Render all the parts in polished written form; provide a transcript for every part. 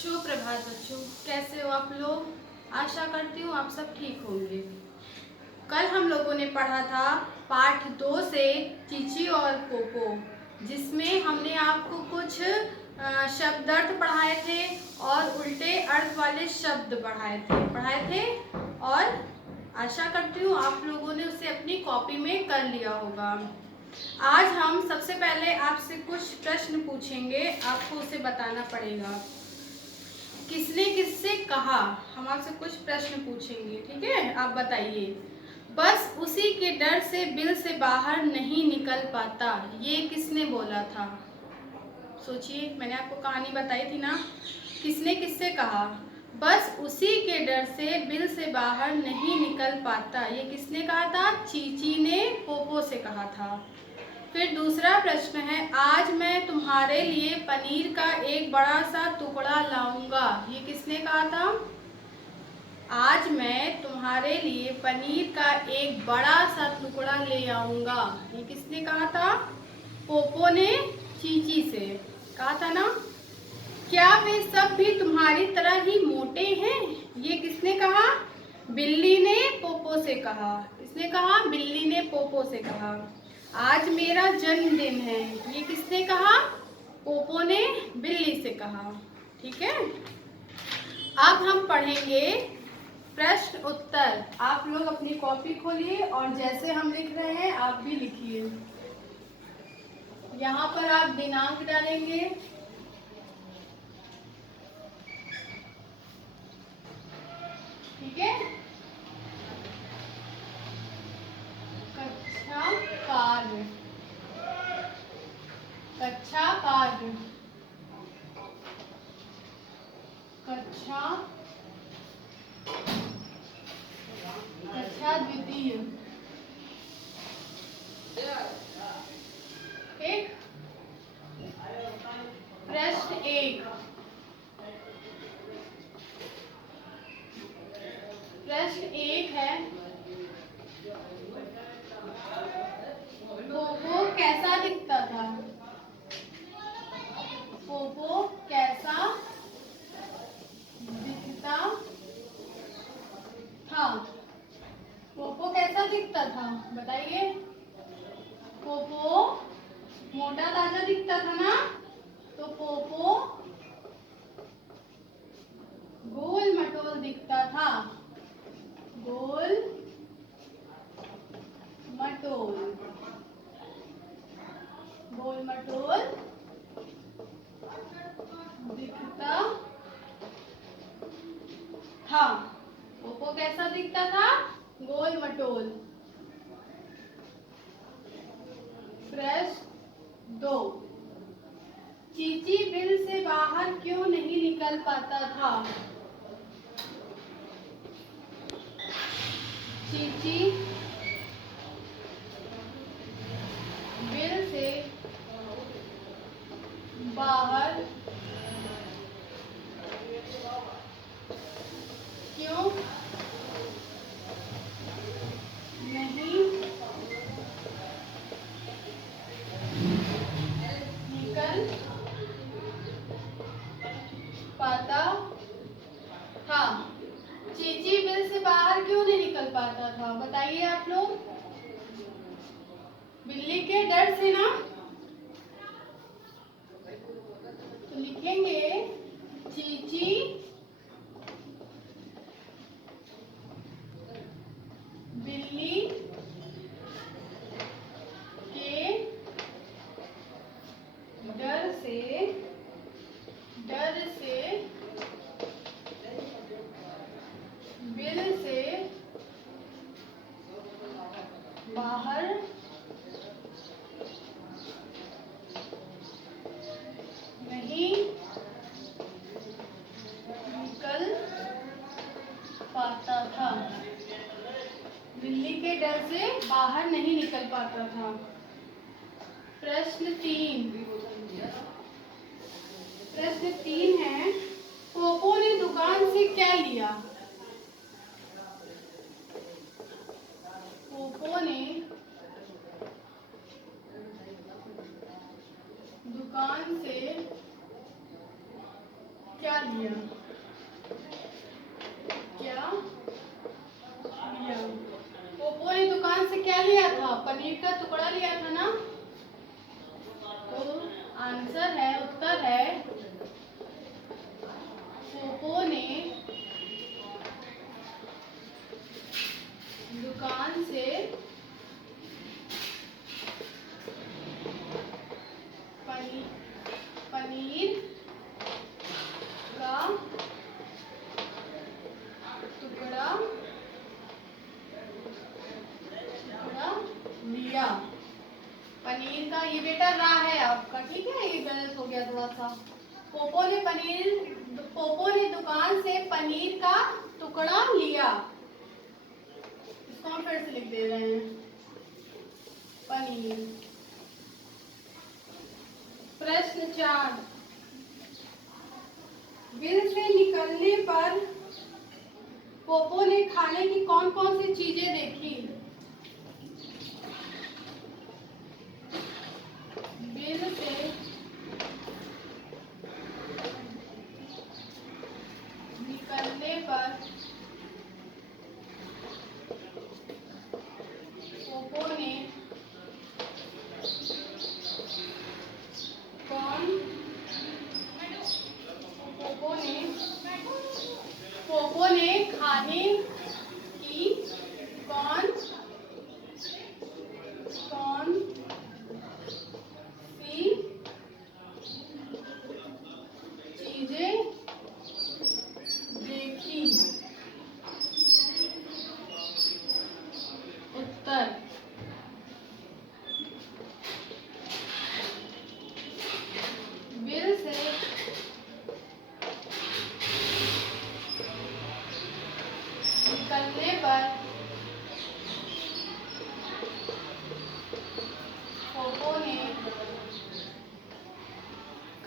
शुभ प्रभात बच्चों, कैसे हो आप लोग। आशा करती हूँ आप सब ठीक होंगे। कल हम लोगों ने पढ़ा था पाठ 2 से चीची और पोपो, जिसमें हमने आपको कुछ शब्दार्थ पढ़ाए थे और उल्टे अर्थ वाले शब्द पढ़ाए थे और आशा करती हूँ आप लोगों ने उसे अपनी कॉपी में कर लिया होगा। आज हम सबसे पहले आपसे कुछ प्रश्न पूछेंगे, आपको उसे बताना पड़ेगा। किसने किससे कहा, हम आपसे कुछ प्रश्न पूछेंगे, ठीक है। आप बताइए। बस उसी के डर से बिल से बाहर नहीं निकल पाता, ये किसने बोला था। सोचिए, मैंने आपको कहानी बताई थी ना। किसने किससे कहा, बस उसी के डर से बिल से बाहर नहीं निकल पाता, ये किसने कहा था। चीची ने पोपो से कहा था। फिर दूसरा प्रश्न है, आज मैं तुम्हारे लिए पनीर का एक बड़ा सा टुकड़ा लाऊंगा, ये किसने कहा था। आज मैं तुम्हारे लिए पनीर का एक बड़ा सा टुकड़ा ले आऊंगा, ये किसने कहा था। पोपो ने चीची से कहा था ना। क्या वे सब भी तुम्हारी तरह ही मोटे हैं, ये किसने कहा। बिल्ली ने पोपो से कहा। किसने कहा, बिल्ली ने पोपो से कहा। आज मेरा जन्मदिन है, ये किसने कहा। पोपो ने बिल्ली से कहा। ठीक है। अब हम पढ़ेंगे प्रश्न उत्तर। आप लोग अपनी कॉपी खोलिए और जैसे हम लिख रहे हैं आप भी लिखिए। यहाँ पर आप दिनांक डालेंगे। ठीक है। कक्षा कार्य, कक्षा कार्य, कक्षा कक्षा द्वितीय। एक प्रश्न एक। प्रश्न एक है, पोपो कैसा दिखता था। पोपो कैसा दिखता था। पोपो कैसा दिखता था, बताइए। पोपो मोटा ताजा दिखता था ना, तो पोपो गोल मटोल दिखता था। गोल मटोल, गोल मटोल दिखता था। पोपो कैसा दिखता था, गोल मटोल। प्रश्न 2, चीची बिल से बाहर क्यों नहीं निकल पाता था। चीची बिल से बाहर क्यों नहीं निकल पाता था। चीची बिल से बाहर क्यों नहीं निकल पाता था, बताइए आप लोग। बिल्ली के डर से ना, तो लिखेंगे चीची बिल्ली के डर से बिल से बाहर नहीं निकल पाता था। बिल्ली के डर से बाहर नहीं निकल पाता था। प्रश्न 3। प्रश्न 3 है, पोपो ने दुकान से क्या लिया। पोपो ने दुकान से क्या लिया? क्या लिया? पोपो ने दुकान से क्या लिया था? पनीर का टुकड़ा लिया था ना। तो आंसर है, उत्तर है, पोपो ने दुकान से पनीर का टुकड़ा लिया। पनीर का ये बेटा रा है आपका, ठीक है, ये गलत हो गया थोड़ा सा। पोपो ने दुकान से पनीर का टुकड़ा लिया। इसको हम फिर से लिख दे रहे हैं, पनीर। प्रश्न 4, बिल से निकलने पर पोपो ने खाने की कौन कौन सी चीजें देखी? बिल से निकलने पर पोपो ने पोपो ने खाने की कौन सी चीजें देखी? उत्तर, बिल से निकलने पर पोपो ने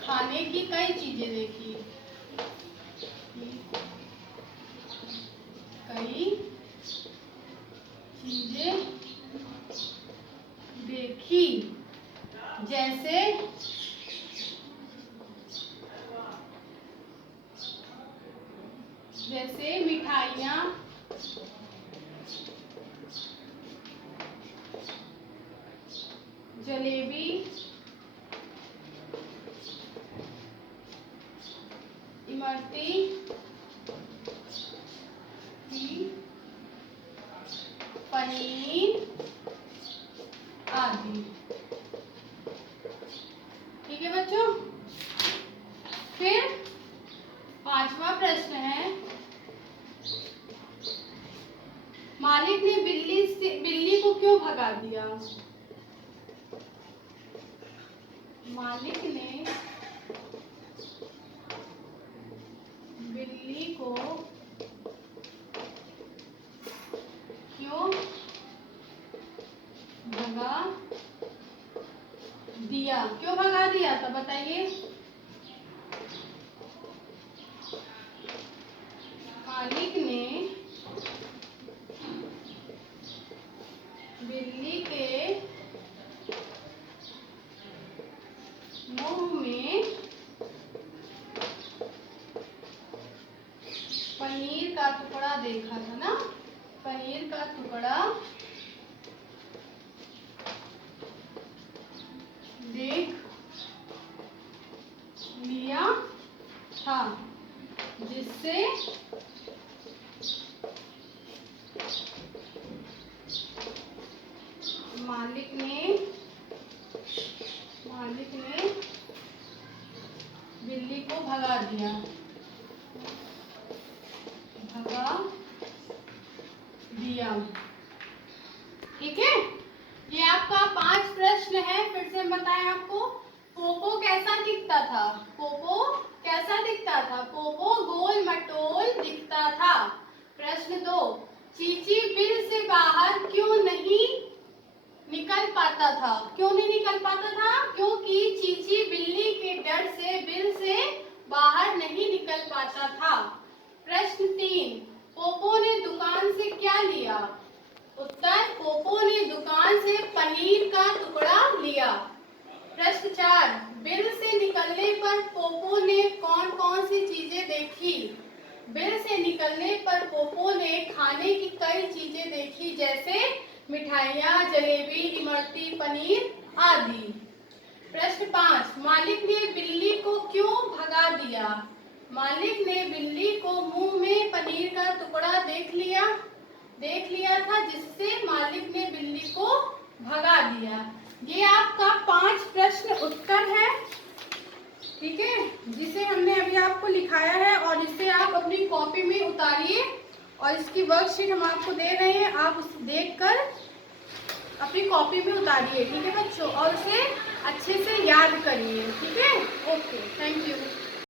खाने की कई चीजें देखी। कई चीजें देखी, जैसे मिठाइयाँ, जलेबी, इमरती, पनीर आदि। ठीक है बच्चों। फिर 5वां प्रश्न है, मालिक ने बिल्ली को क्यों भगा दिया? मालिक ने बिल्ली को क्यों भगा दिया? क्यों भगा दिया था बताइए? मालिक ने बिल्ली के मुंह में पनीर का टुकड़ा देखा था ना, पनीर का टुकड़ा देख लिया था, जिससे मालिक ने बिल्ली को भगा दिया। ठीक है, ये आपका 5 प्रश्न है। फिर से बताएं आपको, पोपो कैसा दिखता था? पोपो कैसा दिखता था? पोपो गोल मटोल दिखता था। प्रश्न 2, चीची बिल से बाहर क्यों नहीं निकल पाता था? क्यों नहीं निकल पाता था? क्योंकि चीची बिल्ली के डर से बिल से बाहर नहीं निकल पाता था। प्रश्न 3, पोपो ने दुकान से क्या लिया? उत्तर, पोपो ने दुकान से पनीर का टुकड़ा लिया। प्रश्न 4, बिल से निकलने पर पोपो ने कौन कौन सी चीजें देखी? बिल से निकलने पर पोपो ने खाने की कई चीजें देखी, जैसे मिठाइयाँ, जलेबी, इमरती, पनीर आदि। प्रश्न 5, मालिक ने बिल्ली को क्यों भगा दिया? मालिक ने बिल्ली को मुंह में पनीर का टुकड़ा देख लिया था, जिससे मालिक ने बिल्ली को भगा दिया। ये आपका 5 प्रश्न उत्तर है, ठीक है, जिसे हमने अभी आपको लिखाया है और इसे आप अपनी कॉपी में उतारिए और इसकी वर्कशीट हम आपको दे रहे हैं, आप उसे देखकर अपनी कॉपी में उतारिए, ठीक है बच्चों, और उसे अच्छे से याद करिए, ठीक है। Okay, thank you.